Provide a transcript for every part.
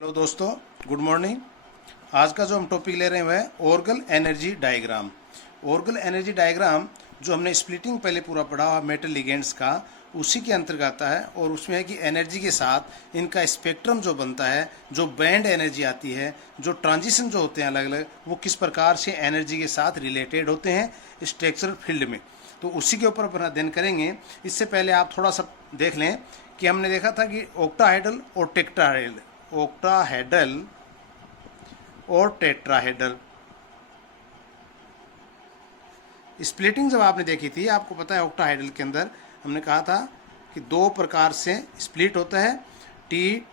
Hello दोस्तों, good morning. आज का जो हम टॉपिक ले रहे हैं वह है Orgel energy diagram. Orgel energy diagram जो हमने स्प्लिटिंग पहले पूरा पढ़ा मेटल लिगेंड्स का, उसी के अंतर्गत आता है। और उसमें है कि एनर्जी के साथ इनका स्पेक्ट्रम जो बनता है, जो बैंड एनर्जी आती है, जो ट्रांजिशन जो होते हैं अलग अलग, वो किस प्रकार से एनर्जी के साथ रिलेटेड होते हैं स्ट्रक्चरल फील्ड में, तो उसी के ऊपर अपन अध्ययन करेंगे। इससे पहले आप थोड़ा सा देख लें कि हमने देखा था कि ऑक्टाहेड्रल और टेट्राहेड्रल, ऑक्टाहेड्रल और टेट्राहेड्रल स्प्लिटिंग जब आपने देखी थी, आपको पता है ऑक्टाहेड्रल के अंदर हमने कहा था कि दो प्रकार से स्प्लिट होता है। टी,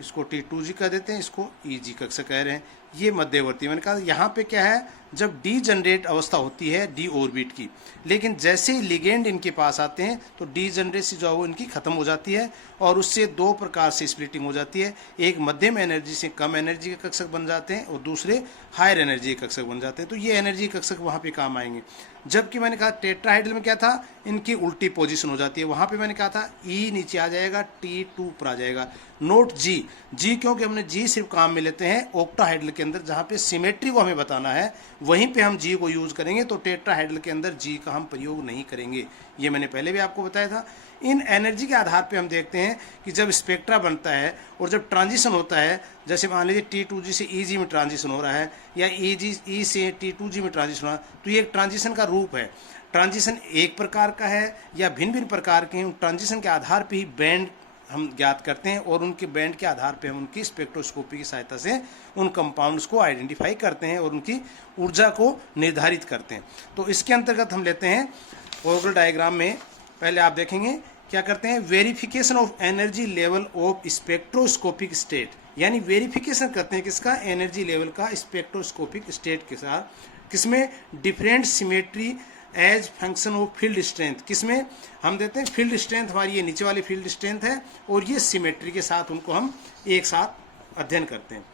इसको T2G कह देते हैं, इसको EG कक्षा कह रहे हैं। ये मध्यवर्ती, मैंने कहा यहाँ पे क्या है, जब डी जनरेट अवस्था होती है डी ऑर्बिट की, लेकिन जैसे ही लिगेंड इनके पास आते हैं तो डी जनरेट से जो है वो इनकी खत्म हो जाती है और उससे दो प्रकार से स्प्लिटिंग हो जाती है। एक मध्यम एनर्जी से कम एनर्जी के कक्षक बन जाते हैं और दूसरे हायर एनर्जी के कक्षक बन जाते हैं। तो ये एनर्जी कक्षक वहाँ पे काम आएंगे। जबकि मैंने कहा टेट्राहेड्रल में क्या था, इनकी उल्टी पोजीशन हो जाती है। वहाँ पे मैंने कहा था E नीचे आ जाएगा, T2 पर आ जाएगा, नोट G। क्योंकि हमने G सिर्फ काम में लेते हैं ऑक्टाहेड्रल के अंदर, जहाँ पे सिमेट्री को हमें बताना है वहीं पे हम G को यूज़ करेंगे। तो टेट्राहेड्रल के अंदर G का हम प्रयोग नहीं करेंगे, ये मैंने पहले भी आपको बताया था। इन एनर्जी के आधार पे हम देखते हैं कि जब स्पेक्ट्रा बनता है और जब ट्रांजिशन होता है, जैसे मान लीजिए T2G से EG में ट्रांजिशन हो रहा है या E से T2G में ट्रांजिशन हो रहा है, तो ये एक ट्रांजिशन का रूप है। ट्रांजिशन एक प्रकार का है या भिन्न भिन्न प्रकार के हैं। ट्रांजिशन के आधार पर ही बैंड हम ज्ञात करते हैं और उनके बैंड के आधार पे हम उनकी स्पेक्ट्रोस्कोपी की सहायता से उन कंपाउंड्स को आइडेंटिफाई करते हैं और उनकी ऊर्जा को निर्धारित करते हैं। तो इसके अंतर्गत हम लेते हैं ऑर्गल डायग्राम में। पहले आप देखेंगे क्या करते हैं, verification of energy level of spectroscopic state, यानी वेरिफिकेशन करते हैं किसका, एनर्जी लेवल का स्पेक्ट्रोस्कोपिक स्टेट के साथ। किसमें, different symmetry as function of field strength. किसमें हम देते हैं, फील्ड स्ट्रेंथ हमारी ये नीचे वाली फील्ड स्ट्रेंथ है और ये सिमेट्री के साथ उनको हम एक साथ अध्ययन करते हैं।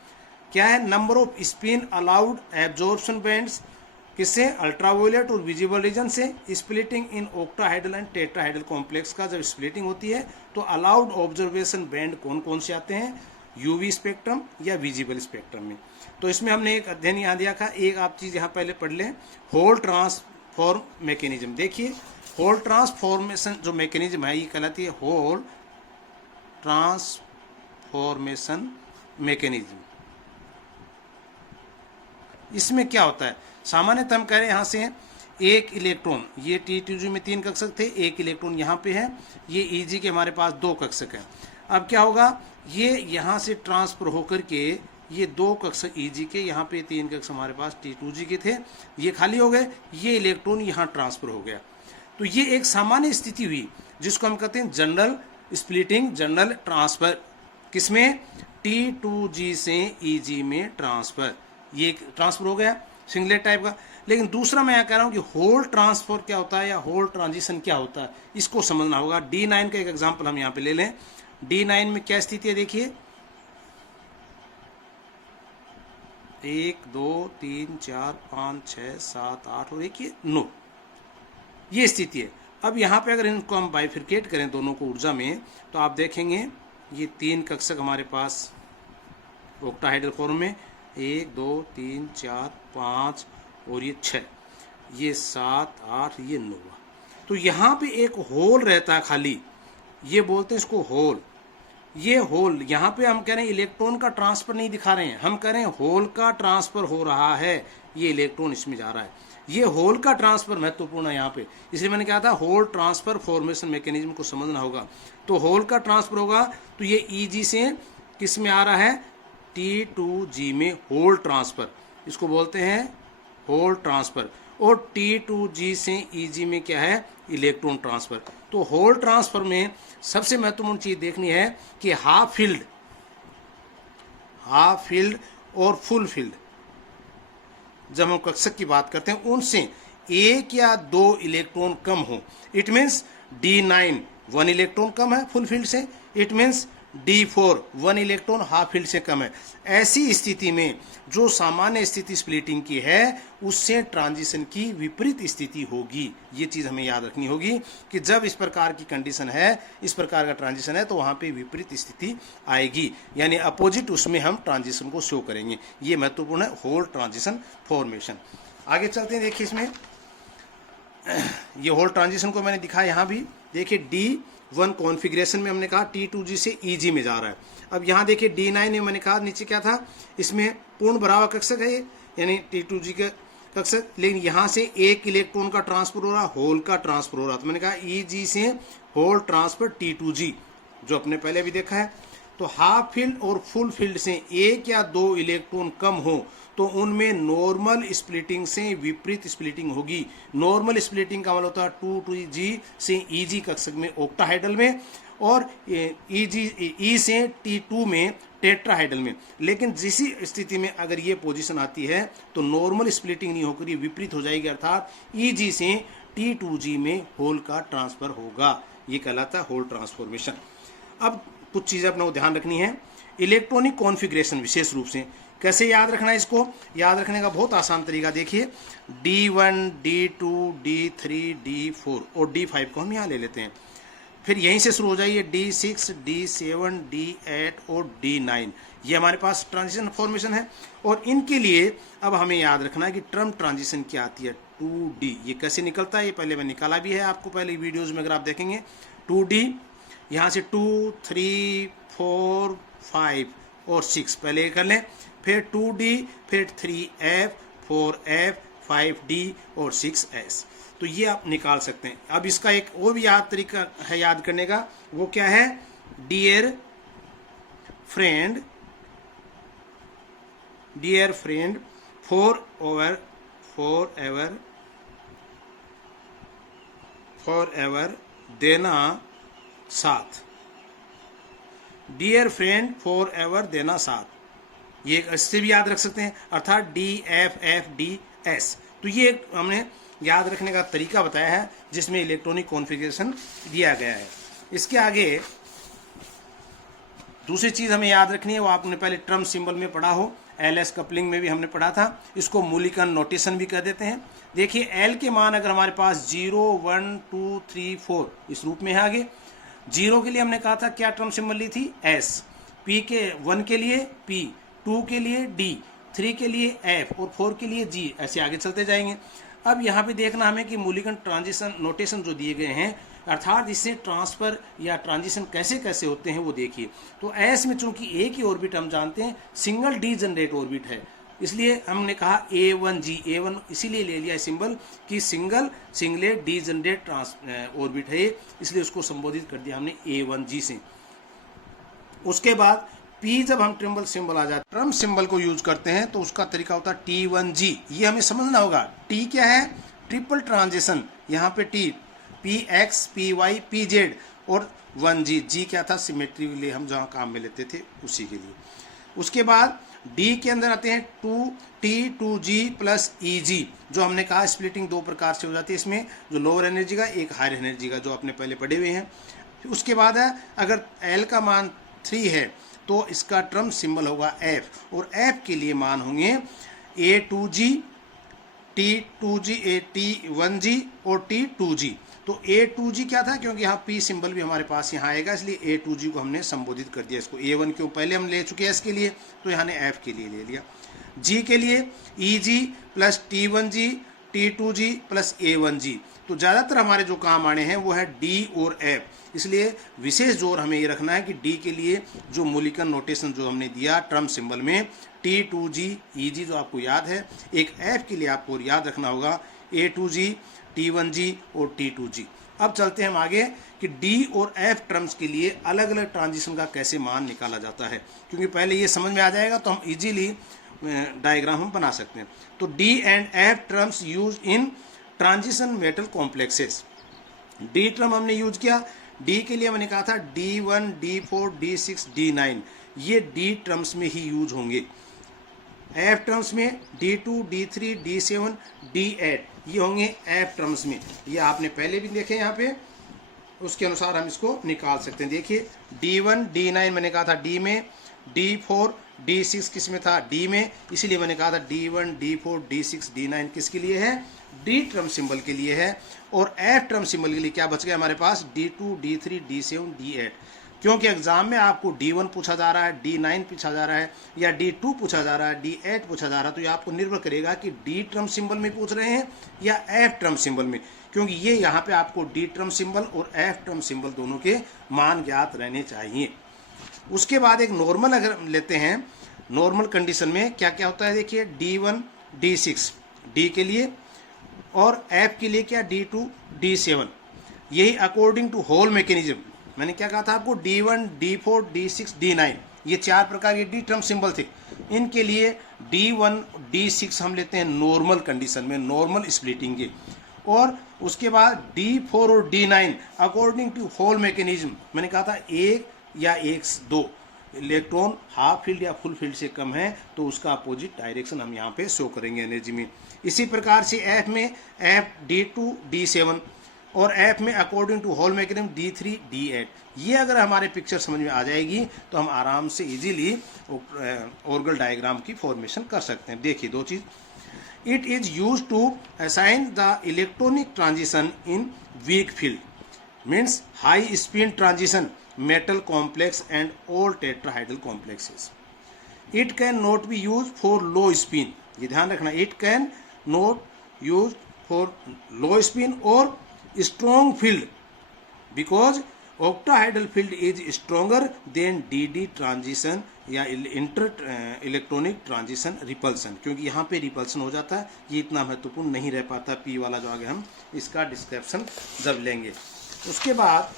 क्या है, number off spin allowed absorption bands, किससे, अल्ट्रावायलेट और विजिबल रीजन से। Splitting in octahedral and tetrahedral complex का जब स्प्लिटिंग होती है तो अलाउड ऑब्जर्वेशन बैंड कौन कौन से आते हैं, यूवी स्पेक्ट्रम या विजिबल स्पेक्ट्रम में। तो इसमें हमने एक अध्ययन यहाँ दिया था, एक आप चीज़ यहाँ पहले पढ़ लें, होल ट्रांसफॉर्म मैकेनिज्म। देखिए होल ट्रांसफॉर्मेशन जो मैकेनिज्म है ये कहलाती है होल ट्रांसफॉर्मेशन मैकेनिज्म। इसमें क्या होता है, सामान्यतः हम कह रहे हैं यहाँ से एक इलेक्ट्रॉन, ये T2G में 3 कक्षक थे, एक इलेक्ट्रॉन यहाँ पे है, ये EG के हमारे पास 2 कक्षक हैं। अब क्या होगा, ये यहाँ से ट्रांसफर होकर के ये 2 कक्षक EG के, यहाँ पे 3 कक्षक हमारे पास T2G के थे, ये खाली हो गए, ये इलेक्ट्रॉन यहाँ ट्रांसफर हो गया। तो ये एक सामान्य स्थिति हुई जिसको हम कहते हैं जनरल स्प्लिटिंग, जनरल ट्रांसफर। किसमें, T2G से EG में ट्रांसफर, ये ट्रांसफर हो गया सिंगलेट टाइप का। लेकिन दूसरा मैं यहाँ कह रहा हूँ कि होल ट्रांसफर क्या होता है या होल ट्रांजिशन क्या होता है, इसको समझना होगा। D9 का एक एग्जांपल हम यहाँ पे ले लें। D9 में क्या स्थिति है, देखिए 1 2 3 4 5 6 7 8 और 9, ये स्थिति है। अब यहाँ पे अगर इनको हम बाइफिरकेट करें दोनों को ऊर्जा में, तो आप देखेंगे ये 3 कक्षक हमारे पास ऑक्टाहेड्रल फॉर्म में, 1 2 3 4 5 और ये 6, ये 7 8, ये 9। तो यहाँ पे एक होल रहता है खाली, ये बोलते हैं इसको होल। ये होल यहाँ पे हम कह रहे हैं इलेक्ट्रॉन का ट्रांसफर नहीं दिखा रहे हैं, हम कह रहे हैं होल का ट्रांसफर हो रहा है, ये इलेक्ट्रॉन इसमें जा रहा है। ये होल का ट्रांसफर महत्वपूर्ण है यहाँ पे, इसलिए मैंने कहा था होल ट्रांसफर फॉर्मेशन मैकेनिज्म को समझना होगा। तो होल का ट्रांसफर होगा तो ये EG से किस में आ रहा है, T2G में होल ट्रांसफर, इसको बोलते हैं होल ट्रांसफर। और T2G से EG में क्या है, इलेक्ट्रॉन ट्रांसफर। तो होल ट्रांसफर में सबसे महत्वपूर्ण चीज देखनी है कि हाफ फील्ड और फुल फील्ड, जब हम कक्षक की बात करते हैं उनसे 1 या 2 इलेक्ट्रॉन कम हो। इट मीन्स D9 1 इलेक्ट्रॉन कम है फुल फील्ड से, it means D4 1 electron half field से कम है। ऐसी स्थिति में जो सामान्य स्थिति स्प्लिटिंग की है उससे ट्रांजिशन की विपरीत स्थिति होगी। ये चीज़ हमें याद रखनी होगी कि जब इस प्रकार की कंडीशन है, इस प्रकार का ट्रांजिशन है, तो वहाँ पे विपरीत स्थिति आएगी, यानी अपोजिट उसमें हम ट्रांजिशन को शो करेंगे। ये महत्वपूर्ण है होल ट्रांजिशन फॉर्मेशन। आगे चलते हैं, देखिए इसमें ये होल ट्रांजिशन को मैंने दिखाया यहाँ भी। देखिए D1 कॉन्फ़िगरेशन में हमने कहा T2G से EG में जा रहा है। अब यहाँ देखिए D9 में मैंने कहा नीचे क्या था, इसमें पूर्ण भरावा कक्षक है ये, यानी T2G का कक्षक, लेकिन यहाँ से एक इलेक्ट्रॉन का ट्रांसफर हो रहा, होल का ट्रांसफर हो रहा। तो मैंने कहा EG से होल ट्रांसफर T2G, जो अपने पहले भी देखा है। तो हाफ फील्ड और फुल फील्ड से एक या दो इलेक्ट्रॉन कम हो तो उनमें नॉर्मल स्प्लिटिंग से विपरीत स्प्लिटिंग होगी। नॉर्मल स्प्लिटिंग का मतलब होता है 2G से EG कक्षक में ऑक्टाहाइड्रल में, और E से T2 में टेट्राहाइड्रल में। लेकिन जिस स्थिति में अगर ये पोजीशन आती है तो नॉर्मल स्प्लिटिंग नहीं होकर ये विपरीत हो जाएगी, अर्थात EG से T2G में होल का ट्रांसफर होगा। ये कहलाता है होल ट्रांसफॉर्मेशन। अब कुछ चीज़ें अपने को ध्यान रखनी है। इलेक्ट्रॉनिक कॉन्फ़िगरेशन विशेष रूप से कैसे याद रखना है, इसको याद रखने का बहुत आसान तरीका देखिए। D1, D2, D3, D4 और D5 को हम यहाँ ले लेते हैं। फिर यहीं से शुरू हो जाइए D6, D7, D8 और D9। ये हमारे पास ट्रांजिशन फॉर्मेशन है, और इनके लिए अब हमें याद रखना है कि टर्म ट्रांजिशन क्या आती है 2D। ये कैसे निकलता है, ये पहले मैं निकाला भी है आपको पहले वीडियोज़ में, अगर आप देखेंगे 2D, यहाँ से 2, 3, 4, 5 और 6 पहले कर लें, फिर 2D, फिर 3F, 4F, 5D और 6S। तो ये आप निकाल सकते हैं। अब इसका एक और भी याद तरीका है याद करने का, वो क्या है, डियर फ्रेंड फॉर एवर देना साथ। डियर फ्रेंड फॉर एवर देना साथ, ये इससे भी याद रख सकते हैं, अर्थात DFFDS। तो ये हमने याद रखने का तरीका बताया है जिसमें इलेक्ट्रॉनिक कॉन्फ़िगरेशन दिया गया है। इसके आगे दूसरी चीज़ हमें याद रखनी है, वो आपने पहले ट्रम सिंबल में पढ़ा हो, LS कपलिंग में भी हमने पढ़ा था, इसको मूलिकन नोटेशन भी कह देते हैं। देखिए L के मान अगर हमारे पास 0, 1, 2, 3, 4 इस रूप में है। आगे 0 के लिए हमने कहा था क्या टर्म सिंबल ली थी, S, P के 1 के लिए P, 2 के लिए D, 3 के लिए F और 4 के लिए G, ऐसे आगे चलते जाएंगे। अब यहाँ पे देखना हमें कि मूलिकन ट्रांजिशन नोटेशन जो दिए गए हैं, अर्थात इससे ट्रांसफ़र या ट्रांजिशन कैसे कैसे होते हैं वो देखिए। तो एस में चूंकि एक ही ऑर्बिट हम जानते हैं, सिंगल डीजनरेट ऑर्बिट है, इसलिए हमने कहा A1G, A1 इसीलिए ले लिया सिंबल कि सिंगलेट डीजनरेट ऑर्बिट है, इसलिए उसको संबोधित कर दिया हमने A1G से। उसके बाद P जब हम ट्रिम्बल सिंबल आ जाता है, ट्रम सिंबल को यूज करते हैं, तो उसका तरीका होता है T1G। ये हमें समझना होगा। T क्या है, ट्रिपल ट्रांजिशन, यहाँ पे T PX, PY, PZ और 1G। G क्या था, सिमेट्री के लिए हम जहाँ काम में लेते थे उसी के लिए। उसके बाद D के अंदर आते हैं 2T2G प्लस EG, जो हमने कहा स्प्लिटिंग दो प्रकार से हो जाती है इसमें, जो लोअर एनर्जी का, एक हायर एनर्जी का, जो आपने पहले पढ़े हुए हैं। उसके बाद है अगर L का मान 3 है तो इसका ट्रम सिंबल होगा F, और F के लिए मान होंगे A2G, T2G, T1G और T2G। तो A2G क्या था, क्योंकि यहाँ P सिंबल भी हमारे पास यहाँ आएगा, इसलिए A2G को हमने संबोधित कर दिया। इसको A1 क्यों पहले हम ले चुके हैं इसके लिए, तो यहाँ ने F के लिए ले लिया। G के लिए EG plus T1G, T2G plus A1G। तो ज़्यादातर हमारे जो काम आने हैं वो है D और F, इसलिए विशेष जोर हमें ये रखना है कि D के लिए जो मूलिकन नोटेशन जो हमने दिया ट्रम सिंबल में T2G, EG जो आपको याद है, एक F के लिए आपको याद रखना होगा A2G, T1G और T2G। अब चलते हैं हम आगे कि D और F ट्रम्स के लिए अलग अलग ट्रांजिशन का कैसे मान निकाला जाता है, क्योंकि पहले ये समझ में आ जाएगा तो हम इजीली डायग्राम हम बना सकते हैं। तो D and F terms use in transition metal complexes. D term हमने यूज किया, D के लिए मैंने कहा था D1, D4, D6, D9, ये D ट्रम्स में ही यूज होंगे। F ट्रम्स में D2, D3, D7, D8 ये होंगे F ट्रम्स में, ये आपने पहले भी देखे यहाँ पे। उसके अनुसार हम इसको निकाल सकते हैं। देखिए D1 D9 मैंने कहा था D में, D4 D6 किस में था, D में, इसीलिए मैंने कहा था D1 D4 D6 D9 किसके लिए है, D ट्रम सिंबल के लिए है। और F ट्रम सिंबल के लिए क्या बच गया हमारे पास, D2 D3 D7 D8। क्योंकि एग्जाम में आपको D1 पूछा जा रहा है, D9 पूछा जा रहा है, या D2 पूछा जा रहा है, D8 पूछा जा रहा है, तो ये आपको निर्भर करेगा कि D ट्रम सिंबल में पूछ रहे हैं या F ट्रम सिंबल में, क्योंकि ये यहाँ पे आपको D ट्रम सिंबल और F ट्रम सिंबल दोनों के मान ज्ञात रहने चाहिए। उसके बाद एक नॉर्मल अगर लेते हैं, नॉर्मल कंडीशन में क्या क्या होता है, देखिए D1 D6 D के लिए, और F के लिए क्या D2 D7। यही अकॉर्डिंग टू होल मैकेनिज्म, मैंने क्या कहा था आपको, D1 D4 D6 D9, ये 4 प्रकार के D ट्रम सिंबल थे। इनके लिए D1 D6 हम लेते हैं नॉर्मल कंडीशन में, नॉर्मल स्प्लिटिंग के, और उसके बाद D4 और D9 according to whole mechanism, मैंने कहा था 1 या 1-2 इलेक्ट्रॉन हाफ फील्ड या फुल फील्ड से कम है तो उसका अपोजिट डायरेक्शन हम यहाँ पे शो करेंगे एनर्जी में। इसी प्रकार से F में F D2 D7 और F में according to whole mechanism D3 D8। ये अगर हमारे पिक्चर समझ में आ जाएगी तो हम आराम से इजीली ऑर्गल डायग्राम की फॉर्मेशन कर सकते हैं। देखिए दो चीज़, it is use to assign the electronic transition in weak field, means high spin transition, metal complex and all tetrahedral complexes. It can not be used for low spin, ये ध्यान रखना, it can not used for low spin or strong field because octahedral field is stronger than DD transition या inter electronic transition repulsion, क्योंकि यहाँ पे repulsion हो जाता है, ये इतना महत्वपूर्ण नहीं रह पाता P वाला, जो आगे हम इसका डिस्क्रिप्शन जब लेंगे। उसके बाद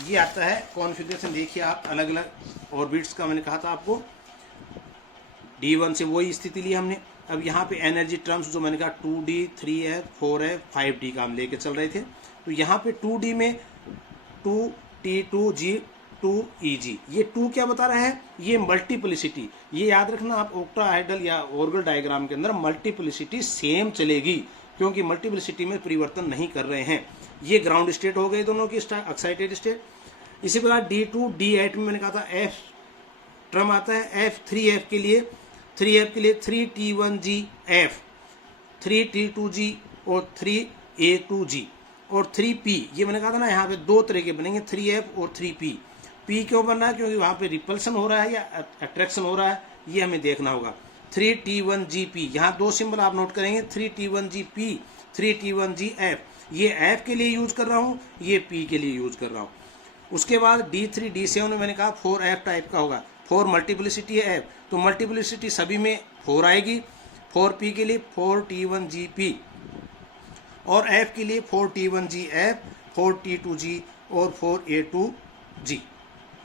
ये आता है कॉन्फ़िगरेशन, देखिए आप अलग अलग ऑर्बिट्स का, मैंने कहा था आपको D1 से वही स्थिति ली हमने। अब यहाँ पे एनर्जी टर्म्स जो मैंने कहा 2D 3F 4F 5D का हम लेके चल रहे थे, तो यहाँ पे 2D में 2T2G 2EG, ये 2 क्या बता रहा है, ये मल्टीप्लिसिटी, ये याद रखना आप, ऑक्टाहेड्रल या ऑर्गल डायग्राम के अंदर मल्टीप्लिसिटी सेम चलेगी क्योंकि मल्टीप्लिसिटी में परिवर्तन नहीं कर रहे हैं। ये ग्राउंड स्टेट हो गए दोनों की एक्साइटेड स्टेट। इसी प्रकार D2 D8 में मैंने कहा था F ट्रम आता है, F 3F के लिए 3T1G F, 3T2G और 3A2G और 3P, ये मैंने कहा था ना यहाँ पे 2 तरह के बनेंगे, 3F और 3P। P क्यों बन रहा है, क्योंकि वहाँ पे रिपल्सन हो रहा है या अट्रैक्शन हो रहा है, ये हमें देखना होगा। 3T1GP, यहाँ 2 सिंबल आप नोट करेंगे, 3T1GP 3T1GF, ये F के लिए यूज कर रहा हूँ, ये P के लिए यूज कर रहा हूँ। उसके बाद D3 D7 में मैंने कहा 4F टाइप का होगा, 4 मल्टीप्लिसिटी है F, तो मल्टीप्लिसिटी सभी में 4 आएगी। 4P के लिए 4T1GP और F के लिए 4T1GF 4T2G और 4A2G,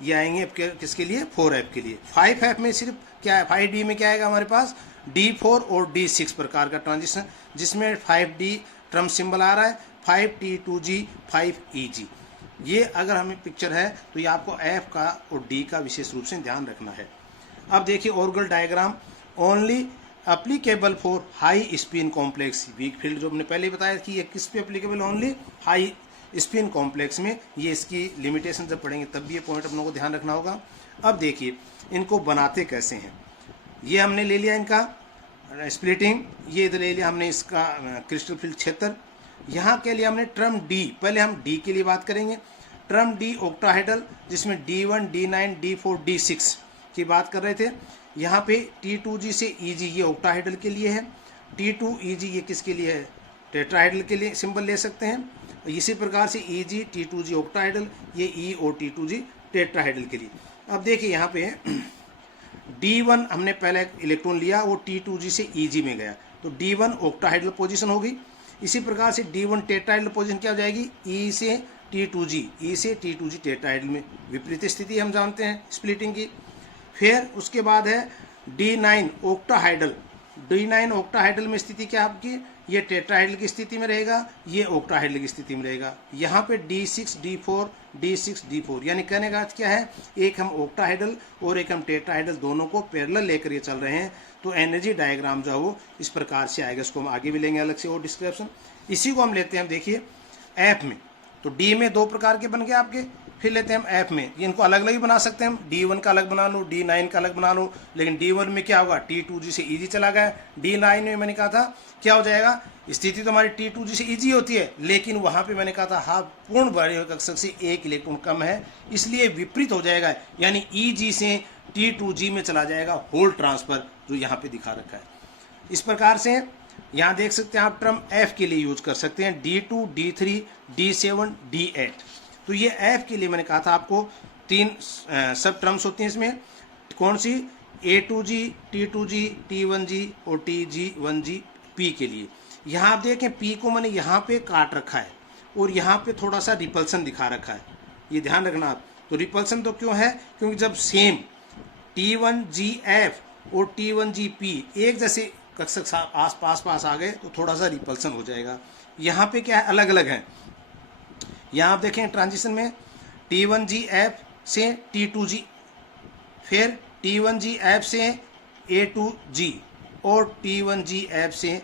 ये आएंगे किसके लिए, 4F के लिए। 5F में सिर्फ क्या है, 5D में क्या आएगा हमारे पास, D4 और D6 प्रकार का ट्रांजिशन, जिसमें 5D ट्रम सिंबल आ रहा है, 5T2G 5EG। ये अगर हमें पिक्चर है तो ये आपको F का और D का विशेष रूप से ध्यान रखना है। अब देखिए Orgel diagram, only applicable for high spin complex weak field, जो हमने पहले बताया कि ये किस पे applicable, only high spin complex में। ये इसकी लिमिटेशन जब पढ़ेंगे तब भी ये पॉइंट हम लोगों को ध्यान रखना होगा। अब देखिए इनको बनाते कैसे हैं, ये हमने ले लिया इनका स्प्लिटिंग, ये इधर ले लिया हमने इसका क्रिस्टल फील्ड क्षेत्र। यहाँ के लिए हमने ट्रम D, पहले हम D के लिए बात करेंगे। ट्रम D ऑक्टाहेड्रल, जिसमें D1 D9 D4 D6 की बात कर रहे थे। यहाँ पे T2G से EG, ये ऑक्टाहेड्रल के लिए है, T2EG ये किसके लिए है, टेट्राहेड्रल के लिए सिंबल ले सकते हैं। इसी प्रकार से EG T2G ऑक्टाहेड्रल, ये E और T2G टेट्राहेड्रल के लिए। अब देखिए यहाँ पे D1 हमने पहले इलेक्ट्रॉन लिया, वो T2G से EG में गया, तो D1 ऑक्टाहेड्रल पोजीशन होगी। इसी प्रकार से D1 टेट्राहेड्रल पोजीशन क्या हो जाएगी, E से T2G टेट्राहेड्रल में, विपरीत स्थिति हम जानते हैं स्प्लिटिंग की। फिर उसके बाद है D9 ऑक्टाहाइड्रल, D9 ऑक्टाहाइड्रल में स्थिति क्या आपकी, ये टेट्राहाइड्रल की स्थिति में रहेगा, ये ऑक्टाहाइड्रल की स्थिति में रहेगा। यहाँ पे D6 D4 यानी कहने का अर्थ क्या है, एक हम ऑक्टाहाइड्रल और एक हम टेट्राहाइड्रल दोनों को पैरेलल लेकर ये चल रहे हैं, तो एनर्जी डायग्राम जो है वो इस प्रकार से आएगा। इसको हम आगे भी लेंगे अलग से और डिस्क्रिप्शन। इसी को हम लेते हैं, देखिए F में तो डी में दो प्रकार के बन गए आपके। फिर लेते हैं हम एफ में, ये इनको अलग अलग ही बना सकते हैं हम, D1 का अलग बना लो, D9 का अलग बना लो, लेकिन D1 में क्या होगा, T2G से EG चला गया। D9 में मैंने कहा था क्या हो जाएगा, स्थिति तो हमारी T2G से EG होती है, लेकिन वहाँ पे मैंने कहा था हाँ पूर्ण बाह्य कक्षक से एक इलेक्ट्रॉन कम है, इसलिए विपरीत हो जाएगा, यानी EG से T2G में चला जाएगा होल ट्रांसफर, जो यहाँ पे दिखा रखा है। इस प्रकार से यहाँ देख सकते हैं आप टर्म F के लिए यूज कर सकते हैं, D2, D3, D7, D8। तो ये F के लिए मैंने कहा था आपको तीन सब टर्म्स होती हैं इसमें, कौन सी, A2G, T2G, T1G और TG1G P के लिए। यहाँ आप देखें P को मैंने यहाँ पे काट रखा है और यहाँ पे थोड़ा सा रिपल्सन दिखा रखा है, ये ध्यान रखना आप। तो रिपल्सन तो क्यों है, क्योंकि जब सेम T1GF और T1GP एक जैसे कक्षक आस पास आ गए तो थोड़ा सा रिपल्सन हो जाएगा। यहाँ पे क्या है, अलग अलग है। यहाँ आप देखें ट्रांजिशन में T1GF से T2G, फिर T1GF से A2G और T1GF से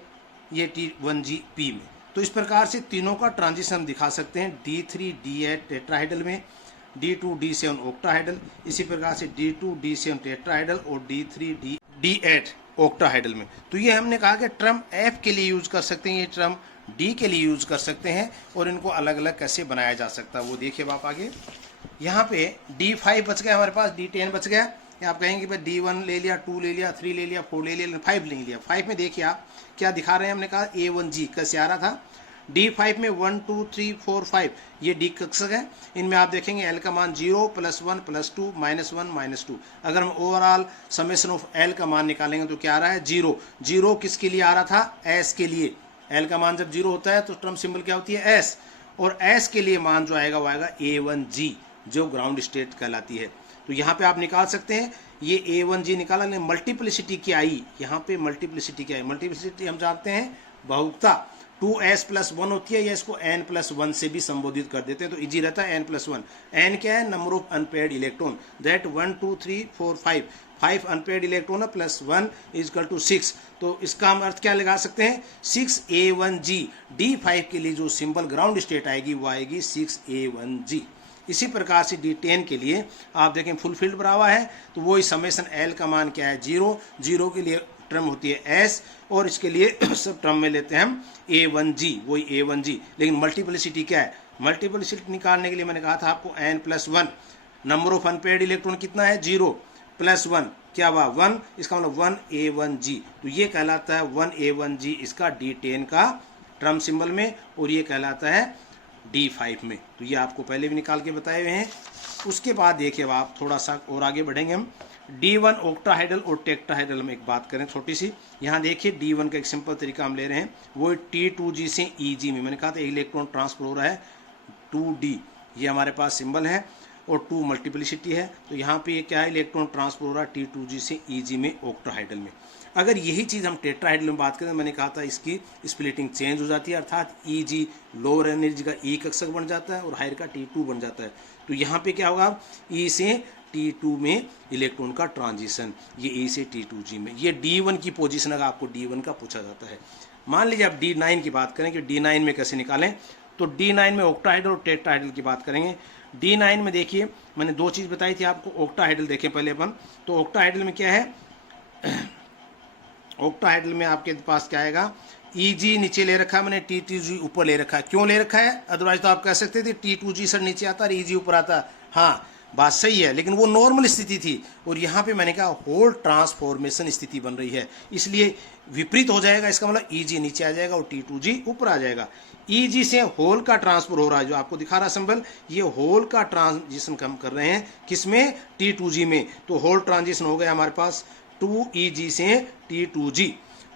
ये T1GP में। तो इस प्रकार से तीनों का ट्रांजिशन दिखा सकते हैं, D3 D8 टेट्राहाइडल में, D2 D7 ऑक्टाहाइडल, इसी प्रकार से D2 D7 टेट्राहाइडल और D3 D8 ऑक्टाहाइडल में। तो ये हमने कहा कि टर्म F के लिए यूज कर सकते हैं, ये टर्म D के लिए यूज कर सकते हैं, और इनको अलग अलग कैसे बनाया जा सकता है वो देखिए आप आगे। यहाँ पे D5 बच गया हमारे पास, D10 बच गया। आप कहेंगे भाई D1 ले लिया, 2 ले लिया, 3 ले लिया, 4 ले लिया, 5 ले लिया। 5 में देखिए आप क्या दिखा रहे हैं, हमने कहा A1G कैसे आ रहा था। D5 में 1 2 3 4 5 ये D कक्षक है। इनमें आप देखेंगे L का मान 0 +1 +2 -1 -2। अगर हम ओवरऑल समेशन ऑफ L का मान निकालेंगे तो क्या आ रहा है, 0। 0 किसके लिए आ रहा था, S के लिए। L का मान जब 0 होता है तो टर्म सिंबल क्या होती है, S, और S के लिए मान जो आएगा वो आएगा A1G, जो ग्राउंड स्टेट कहलाती है। तो यहाँ पे आप निकाल सकते हैं, ये A1G निकाला, लेकिन मल्टीप्लिसिटी क्या आई, यहाँ पे मल्टीप्लिसिटी क्या है, मल्टीप्लिसिटी हम जानते हैं बहुता 2s+1 होती है, या इसको n+1 से भी संबोधित कर देते हैं, तो इजी रहता है n+1। n क्या है, number of unpaired electron, that 1 2 3 4 5 unpaired electron है, +1 = 6। तो इसका हम अर्थ क्या लगा सकते हैं, 6A1G। D5 के लिए जो सिंबल ग्राउंड स्टेट आएगी वो आएगी 6A1G। इसी प्रकार से D10 के लिए आप देखें फुलफिल्ड बना हुआ है, तो वही समेशन L का मान क्या है, 0। 0 के लिए टर्म होती है S, और इसके लिए सब टर्म में लेते हैं हम A1G, वही A1G। लेकिन मल्टीप्लिसिटी क्या है, मल्टीप्लिसिटी निकालने के लिए मैंने कहा था आपको n+1, number of unpaired electron कितना है, 0 +1 क्या हुआ, 1, इसका मतलब 1A1G। तो ये कहलाता है 1A1G इसका D10 का टर्म सिंबल में, और ये कहलाता है D5 में। तो ये आपको पहले भी निकाल के बताए हुए हैं। उसके बाद देखिए आप थोड़ा सा और आगे बढ़ेंगे हम, D1 ऑक्टाहाइडल और टेट्राहाइडल में एक बात करें छोटी सी। यहाँ देखिए D1 का एक सिंपल तरीका हम ले रहे हैं, वो T2G से EG में। मैंने कहा था इलेक्ट्रॉन ट्रांसफर हो रहा है 2D, ये हमारे पास सिंबल है, और 2 मल्टीप्लिसिटी है। तो यहाँ पे ये क्या है, इलेक्ट्रॉन ट्रांसफर हो रहा है T2G से EG में ऑक्टाहाइडल में। अगर यही चीज़ हम टेट्राहाइडल में बात करें, मैंने कहा था इसकी स्प्लिटिंग चेंज हो जाती है, अर्थात EG लोअर एनर्जी का E कक्षक बन जाता है और हायर का T2 बन जाता है। तो यहाँ पे क्या होगा, E से T2 में इलेक्ट्रॉन का ट्रांजिशन, ये E से T2G में। ये D1 की पोजीशन अगर आपको D1 का पूछा जाता है। मान लीजिए आप D9 की बात करें कि D9 में कैसे निकालें, तो D9 में ऑक्टाहाइडल और टेट्राहाइडल की बात करेंगे। D9 में देखिए मैंने दो चीज़ बताई थी आपको, ऑक्टाहाइडल देखें पहले अपन। तो ऑक्टाहाइडल में क्या है, ऑक्टाहाइडल में आपके पास क्या आएगा, EG नीचे ले रखा है मैंने, T2G ऊपर ले रखा है। क्यों ले रखा है, अदरवाइज तो आप कह सकते थे T2G सर नीचे आता और EG ऊपर आता। हाँ बात सही है, लेकिन वो नॉर्मल स्थिति थी, और यहाँ पे मैंने कहा होल ट्रांसफॉर्मेशन स्थिति बन रही है, इसलिए विपरीत हो जाएगा। इसका मतलब EG नीचे आ जाएगा और T2G ऊपर आ जाएगा। EG से होल का ट्रांसफर हो रहा है, जो आपको दिखा रहा सिंबल, ये होल का ट्रांजिशन हम कर रहे हैं किसमें, T2G में। तो होल ट्रांजिशन हो गया हमारे पास 2EG से T2G,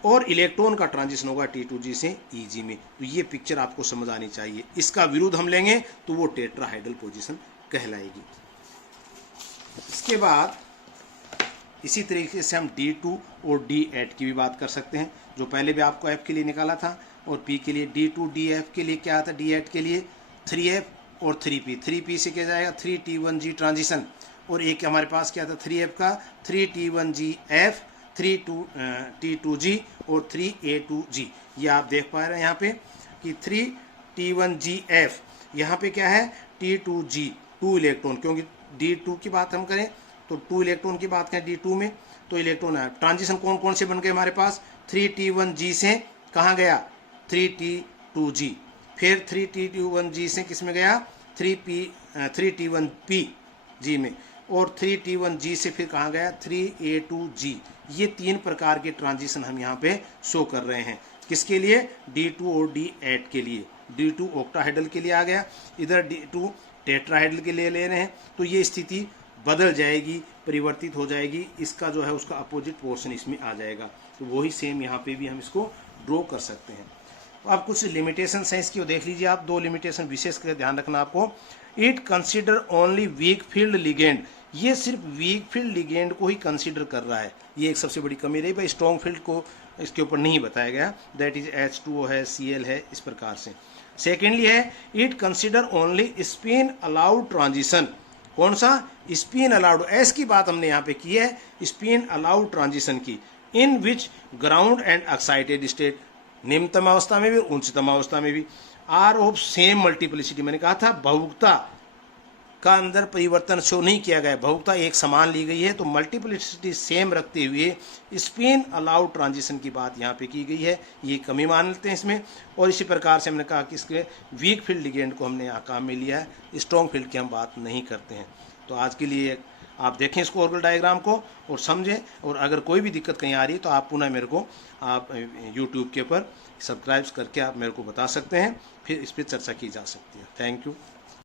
और इलेक्ट्रॉन का ट्रांजिशन होगा T2G से EG में। तो ये पिक्चर आपको समझ आनी चाहिए। इसका विरुद्ध हम लेंगे तो वो टेट्राहाइडल पोजीशन कहलाएगी। इसके बाद इसी तरीके से हम D2 और D8 की भी बात कर सकते हैं, जो पहले भी आपको F के लिए निकाला था, और P के लिए D2 DF के लिए क्या आता है, D8 के लिए 3F और 3P। 3P से क्या जाएगा 3T1G ट्रांजिशन, और एक हमारे पास क्या था 3F का 3T1GF, 3T2G और 3A2G। ये आप देख पा रहे हैं यहाँ पे कि 3T1GF यहाँ पे क्या है T2G 2 इलेक्ट्रॉन, क्योंकि D2 की बात हम करें तो 2 इलेक्ट्रॉन की बात करें D2 में तो इलेक्ट्रॉन है। ट्रांजिशन कौन कौन से बन गए हमारे पास, 3T1G से कहाँ गया 3T2G, फिर 3T1G से किस में गया 3T1P में, और 3T1G से फिर कहाँ गया 3A2G। ये 3 प्रकार के ट्रांजिशन हम यहाँ पे शो कर रहे हैं। किसके लिए, D2 और D8 के लिए। D2 ऑक्टाहाइड्रल के लिए आ गया, इधर D2 टेट्राहाइड्रल के लिए ले रहे हैं, तो ये स्थिति बदल जाएगी, परिवर्तित हो जाएगी, इसका जो है उसका अपोजिट पोर्शन इसमें आ जाएगा। तो वही सेम यहाँ पे भी हम इसको ड्रॉ कर सकते हैं। तो आप कुछ लिमिटेशन है इसकी देख लीजिए आप, 2 लिमिटेशन विशेष कर ध्यान रखना आपको। It consider only weak field ligand, ये सिर्फ वीक फील्ड लिगेंड को ही कंसिडर कर रहा है, ये एक सबसे बड़ी कमी रही भाई, स्ट्रॉन्ग फील्ड को इसके ऊपर नहीं बताया गया, दैट इज H2O है, Cl है, इस प्रकार से। सेकेंडली है it consider only spin allowed transition, कौन सा, स्पिन अलाउड, एस की बात हमने यहाँ पे की है, स्पिन अलाउड ट्रांजिशन की, इन विच ग्राउंड एंड एक्साइटेड स्टेट, निम्नतम अवस्था में भी उच्चतम अवस्था में भी, आर ऑफ सेम मल्टीप्लिसिटी, मैंने कहा था बहुता का अंदर परिवर्तन शो नहीं किया गया, बहुता एक समान ली गई है, तो मल्टीप्लिसिटी सेम रखते हुए स्पिन अलाउड ट्रांजिशन की बात यहाँ पे की गई है, ये कमी मान लेते हैं इसमें। और इसी प्रकार से हमने कहा कि इसके वीक फील्ड लिगेंड को हमने यहाँ काम में लिया है, स्ट्रॉन्ग फील्ड की हम बात नहीं करते हैं। तो आज के लिए आप देखें इसको ऑर्बिटल डायग्राम को और समझें, और अगर कोई भी दिक्कत कहीं आ रही है तो आप पुनः मेरे को आप यूट्यूब के ऊपर सब्सक्राइब करके आप मेरे को बता सकते हैं, फिर इस पर चर्चा की जा सकती है। Thank you.